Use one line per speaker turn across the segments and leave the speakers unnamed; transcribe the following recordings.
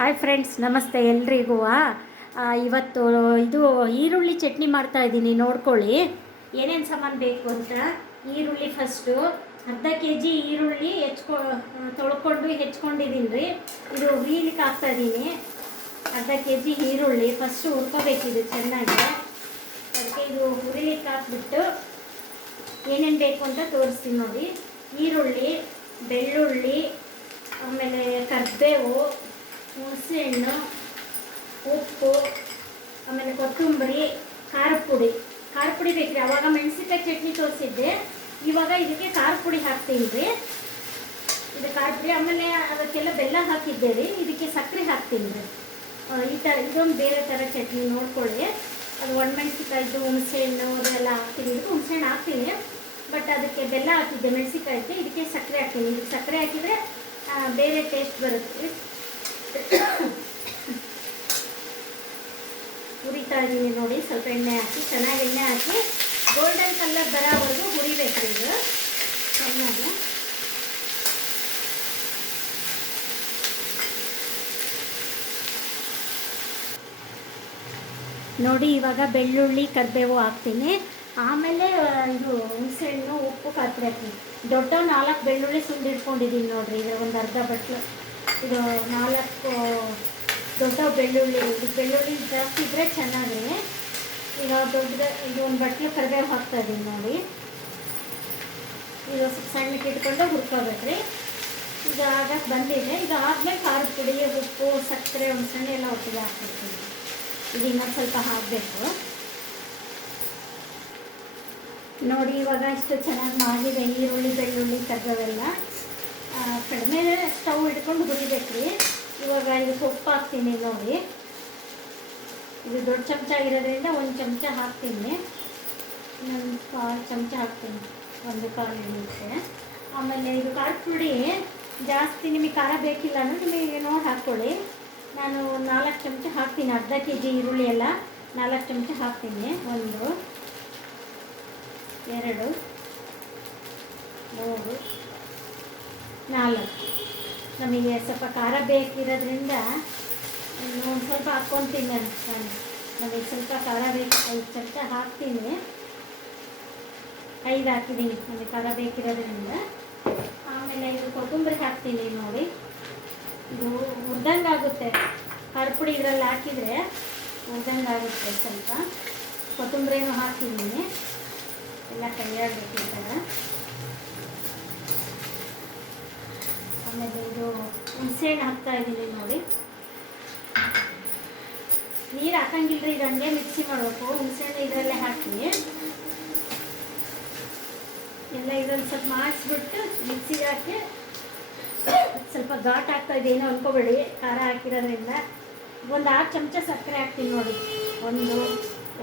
Hi friends ನಮಸ್ತೆ ಎಲ್ರಿಗೂ. ಇವತ್ತು ಇದು ಈರುಳ್ಳಿ ಚಟ್ನಿ ಮಾಡ್ತಾ ಇದ್ದೀನಿ, ನೋಡ್ಕೊಳ್ಳಿ. ಏನೇನು ಸಾಮಾನು ಬೇಕು ಅಂತ. ಈರುಳ್ಳಿ ಫಸ್ಟು ಅರ್ಧ ಕೆ ಜಿ ಈರುಳ್ಳಿ ಹೆಚ್ಕೊ, ತೊಳ್ಕೊಂಡು ಹೆಚ್ಕೊಂಡಿದ್ದೀನಿ ರೀ ಇದು ಹುರಿಲಿಕ್ಕೆ ಹಾಕ್ತಾ ಇದ್ದೀನಿ. ಅರ್ಧ ಕೆ ಜಿ ಈರುಳ್ಳಿ ಫಸ್ಟು ಹುರ್ಕೋಬೇಕಿದು ಚೆನ್ನಾಗಿ. ಅದಕ್ಕೆ ಇದು ಹುರಿಲಿಕ್ಕೆ ಹಾಕ್ಬಿಟ್ಟು ಏನೇನು ಬೇಕು ಅಂತ ತೋರಿಸ್ತೀನಿ ನೋಡಿ. ಈರುಳ್ಳಿ, ಬೆಳ್ಳುಳ್ಳಿ, ಆಮೇಲೆ ಕರ್ಬೇವು ಹುಣಸೆಹಣ್ಣು ಉಪ್ಪು, ಆಮೇಲೆ ಕೊತ್ತಂಬರಿ ಖಾರದ ಪುಡಿ ಖಾರ ಪುಡಿ ಬೇಕ್ರಿ. ಅವಾಗ ಮೆಣಸಿನ್ಕಾಯಿ ಚಟ್ನಿ ತೋರಿಸಿದ್ದೆ. ಇವಾಗ ಇದಕ್ಕೆ ಖಾರ ಪುಡಿ ಹಾಕ್ತೀನಿ ರೀ. ಇದು ಖಾರದ ಪುಡಿ ಆಮೇಲೆ ಅದಕ್ಕೆಲ್ಲ ಬೆಲ್ಲ ಹಾಕಿದ್ದೆ ರೀ. ಇದಕ್ಕೆ ಸಕ್ಕರೆ ಹಾಕ್ತೀನಿ ರೀ. ಈ ಥರ ಇದೊಂದು ಬೇರೆ ಥರ ಚಟ್ನಿ ನೋಡ್ಕೊಳ್ಳಿ. ಅದು ಒಣಮೆಣ್ಸಿಕಾಯ್ದು ಹುಣಸೆಹಣ್ಣು, ಅದೆಲ್ಲ ಹಾಕ್ತೀನಿ. ಇದಕ್ಕೆ ಹುಣಸೆಹಣ್ಣು ಹಾಕ್ತೀನಿ. ಬಟ್ ಅದಕ್ಕೆ ಬೆಲ್ಲ ಹಾಕಿದ್ದೆ ಮೆಣಸಿಕಾಯ್ಗೆ ಇದಕ್ಕೆ ಸಕ್ಕರೆ ಹಾಕ್ತೀನಿ. ಇದಕ್ಕೆ ಸಕ್ಕರೆ ಹಾಕಿದರೆ ಬೇರೆ ಟೇಸ್ಟ್ ಬರುತ್ತೆ. ಹುರಿತಾ ಇದ್ದೀನಿ ನೋಡಿ, ಸ್ವಲ್ಪ ಎಣ್ಣೆ ಹಾಕಿ, ಚೆನ್ನಾಗಿ ಎಣ್ಣೆ ಹಾಕಿ ಗೋಲ್ಡನ್ ಕಲರ್ ಬರೋವರೆಗೂ ಹುರಿಬೇಕು ಇದು. ಚೆನ್ನಾಗಿ. ನೋಡಿ, ಇವಾಗ ಬೆಳ್ಳುಳ್ಳಿ, ಕರಿಬೇವು ಹಾಕ್ತೀನಿ. ಆಮೇಲೆ ಇದು ಹುಣಸೆಹಣ್ಣು ಉಪ್ಪು ಪಾತ್ರೆ ಹಾಕ್ತೀನಿ. ದೊಡ್ಡ ನಾಲ್ಕು ಬೆಳ್ಳುಳ್ಳಿ ಸುಂದಿಟ್ಕೊಂಡಿದ್ದೀನಿ ನೋಡಿರಿ ಇದು ಒಂದು ಅರ್ಧ ಬಟ್ಲು. ಇದು ನಾಲ್ಕು ದೊಡ್ಡ ಬೆಳ್ಳುಳ್ಳಿ, ಇದು ಬೆಳ್ಳುಳ್ಳಿ ಜಾಸ್ತಿ ಇದ್ದರೆ ಚೆನ್ನಾಗಿ. ಈಗ ದೊಡ್ಡ ಇದು ಒಂದು ಬಟ್ಟಲು ಕರಿಬೇವು ಹಾಕ್ತಾ ಇದ್ದೀನಿ ನೋಡಿ. ಇದು ಸ್ವಲ್ಪ ಸಣ್ಣಕ್ಕೆ ಇಟ್ಕೊಂಡು ಹುರ್ಕೋಬೇಕ್ರಿ. ಈಗ ಆಗಕ್ಕೆ ಬಂದಿದೆ. ಇದು ಆದಮೇಲೆ ಖಾರದ ಪುಡಿ ಉಪ್ಪು, ಸಕ್ಕರೆ ಹುಣಸೆಹಣ್ಣು ಎಲ್ಲ ಒಟ್ಟಿಗೆ ಹಾಕ್ಬಿಡ್ತೀನಿ. ಇದು ಇನ್ನೊಂದು ಸ್ವಲ್ಪ ಹಾಕಬೇಕು. ನೋಡಿ ಇವಾಗ ಇಷ್ಟು ಚೆನ್ನಾಗಿ ಮಾಡಿದೆ ಈರುಳ್ಳಿ, ಬೆಳ್ಳುಳ್ಳಿ, ಕರ್ಬೇವೆಲ್ಲ. ಕಡಿಮೆ ಸ್ಟವ್ ಹಿಡ್ಕೊಂಡು ಹುರಿಬೇಕ್ರಿ. ಇವಾಗ ಇದು ಸೊಪ್ಪು ಹಾಕ್ತೀನಿ ನೋಡಿ. ಇದು ದೊಡ್ಡ ಚಮಚ ಆಗಿರೋದ್ರಿಂದ ಒಂದು ಚಮಚ ಹಾಕ್ತೀನಿ. ಇನ್ನೊಂದು ಕಾಲು ಚಮಚ ಹಾಕ್ತೀನಿ. ಒಂದು ಕಾಲು ಹಿಡಿಯುತ್ತೆ. ಆಮೇಲೆ ಇದು ಖಾರ ಪುಡಿ ಜಾಸ್ತಿ ನಿಮಗೆ ಖಾರ ಬೇಕಿಲ್ಲ ಅಂದರೆ ನಿಮಗೆ ನೋಡಿ ಹಾಕ್ಕೊಳ್ಳಿ. ನಾನು ನಾಲ್ಕು ಚಮಚ ಹಾಕ್ತೀನಿ. ಅರ್ಧ ಕೆ ಜಿ ಈರುಳ್ಳಿ ಎಲ್ಲ ನಾಲ್ಕು ಚಮಚ ಹಾಕ್ತೀನಿ. ಒಂದು, ಎರಡು, ಮೂರು ನಾಲ್ಕು. ನಮಗೆ ಸ್ವಲ್ಪ ಖಾರ ಬೇಕಿರೋದ್ರಿಂದ ಒಂದು ಸ್ವಲ್ಪ ಹಾಕ್ಕೊತೀನಿ ನಾನು. ನಮಗೆ ಸ್ವಲ್ಪ ಖಾರ ಬೇಕು. ಐದು ಚಮಚ ಹಾಕ್ತೀನಿ. ಐದು ಹಾಕಿದ್ದೀನಿ. ನಮಗೆ ಖಾರ ಬೇಕಿರೋದ್ರಿಂದ. ಆಮೇಲೆ ಇದು ಕೊತ್ತಂಬರಿ ಹಾಕ್ತೀನಿ ನೋಡಿ. ಇದು ಹುರಿದಂಗೆ ಆಗುತ್ತೆ. ಹರಪುಡಿ ಇದರಲ್ಲಿ ಹಾಕಿದರೆ ಹುರ್ದಂಗೆ ಆಗುತ್ತೆ ಸ್ವಲ್ಪ. ಕೊತ್ತಂಬರಿನೂ ಹಾಕಿದ್ದೀನಿ ಎಲ್ಲ ಕೈಯಾಡಬೇಕು ಈ ಥರ ಆಮೇಲೆ ಇದು ಹುಣಸೆಹಣ್ಣು ಹಾಕ್ತಾ ಇದ್ದೀನಿ ನೋಡಿ. ನೀರು ಹಾಕಂಗಿಲ್ರಿ ಇದು ಹಂಗೆ ಮಿಕ್ಸಿ ಮಾಡಬೇಕು. ಹುಣಸೆಹಣ್ಣು ಇದರಲ್ಲೇ ಹಾಕಿ ಎಲ್ಲ ಇದೊಂದು ಸ್ವಲ್ಪ ಮಾಡಿಸ್ಬಿಟ್ಟು ಮಿಕ್ಸಿಗೆ ಹಾಕಿ ಸ್ವಲ್ಪ ಘಾಟ್ ಆಗ್ತಾ ಇದೆ, ಏನೋ ಅನ್ಕೋಬೇಡಿ. ಖಾರ ಹಾಕಿರೋದ್ರಿಂದ. ಒಂದು ಆರು ಚಮಚ ಸಕ್ಕರೆ ಹಾಕ್ತೀನಿ ನೋಡಿ. ಒಂದು,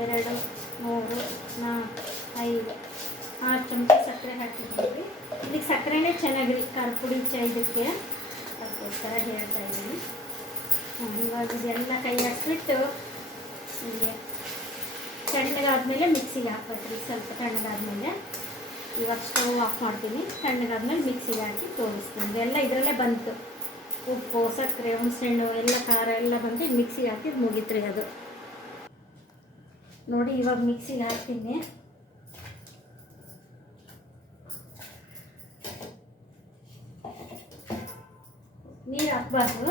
ಎರಡು, ಮೂರು, ನಾಲ್ಕು, ಐದು, ಆರು ಚಮಚ ಸಕ್ಕರೆ ಹಾಕಿದ್ದೀನಿ. ಇದಕ್ಕೆ ಸಕ್ಕರೆನೇ ಚೆನ್ನಾಗಿರಿ ಖಾರ ಪುಡಿ ಇದಕ್ಕೆ. ಅದಕ್ಕೋಸ್ಕರ ಹೇಳ್ತಾ ಇದ್ದೀನಿ. ಇವಾಗ ಇದೆಲ್ಲ ಕೈ ಹಾಕ್ಬಿಟ್ಟು ಹೀಗೆ ತಣ್ಣಗಾದ್ಮೇಲೆ ಮಿಕ್ಸಿಗೆ ಹಾಕ್ಬೇಕ್ರಿ ಸ್ವಲ್ಪ ತಣ್ಣಗಾದ್ಮೇಲೆ ಇವಾಗ ಸ್ಟವ್ ಆಫ್ ಮಾಡ್ತೀನಿ. ತಣ್ಣಗಾದ್ಮೇಲೆ ಮಿಕ್ಸಿಗೆ ಹಾಕಿ ತೋರಿಸ್ತೀನಿ. ಇದೆಲ್ಲ ಇದರಲ್ಲೇ ಬಂತು. ಉಪ್ಪು, ಸಕ್ಕರೆ, ಹುಣಸೆಹಣ್ಣು, ಎಲ್ಲ ಖಾರ ಎಲ್ಲ ಬಂದು ಮಿಕ್ಸಿಗೆ ಹಾಕಿ ಮುಗಿತ್ರಿ ಅದು. ನೋಡಿ, ಇವಾಗ ಮಿಕ್ಸಿಗೆ ಹಾಕ್ತೀನಿ. ನೀರು ಹಾಕ್ಬಾರ್ದು.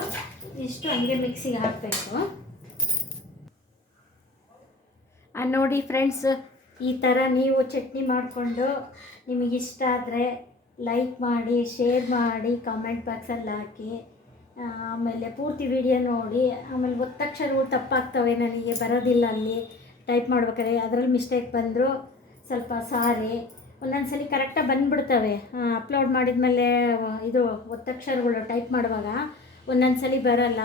ಇಷ್ಟು ಹಂಗೆ ಮಿಕ್ಸಿಗೆ ಹಾಕಬೇಕು. ನೋಡಿ ಫ್ರೆಂಡ್ಸ್, ಈ ಥರ ನೀವು ಚಟ್ನಿ ಮಾಡಿಕೊಂಡು ನಿಮಗಿಷ್ಟ ಆದರೆ ಲೈಕ್ ಮಾಡಿ, ಶೇರ್ ಮಾಡಿ, ಕಾಮೆಂಟ್ ಬಾಕ್ಸಲ್ಲಿ ಹಾಕಿ. ಆಮೇಲೆ ಪೂರ್ತಿ ವಿಡಿಯೋ ನೋಡಿ. ಆಮೇಲೆ ಒತ್ತಕ್ಷರಗಳು ತಪ್ಪಾಗ್ತವೆ, ನನಗೆ ಬರೋದಿಲ್ಲ ಅಲ್ಲಿ. ಟೈಪ್ ಮಾಡ್ಬೇಕಾದ್ರೆ ಅದರಲ್ಲಿ ಮಿಸ್ಟೇಕ್ ಬಂದರೂ ಸ್ವಲ್ಪ ಸಾರಿ. ಒಂದೊಂದು ಸಲ ಕರೆಕ್ಟಾಗಿ ಬಂದ್ಬಿಡ್ತವೆ. ಅಪ್ಲೋಡ್ ಮಾಡಿದ್ಮೇಲೆ ಇದು ಒತ್ತಕ್ಷರಗಳು ಟೈಪ್ ಮಾಡುವಾಗ ಒಂದೊಂದು ಸಲ ಬರೋಲ್ಲ.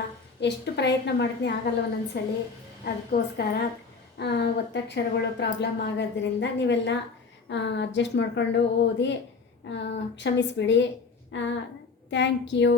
ಎಷ್ಟು ಪ್ರಯತ್ನ ಮಾಡ್ತೀನಿ ಆಗಲ್ಲ ಒಂದೊಂದು ಸಲ ಅದಕ್ಕೋಸ್ಕರ ಒತ್ತಕ್ಷರಗಳು ಪ್ರಾಬ್ಲಮ್ ಆಗೋದ್ರಿಂದ ನೀವೆಲ್ಲ ಅಡ್ಜಸ್ಟ್ ಮಾಡಿಕೊಂಡು ಓದಿ ಕ್ಷಮಿಸಿಬಿಡಿ. ಕ್ಷಮಿಸ್ಬಿಡಿ ಥ್ಯಾಂಕ್ ಯು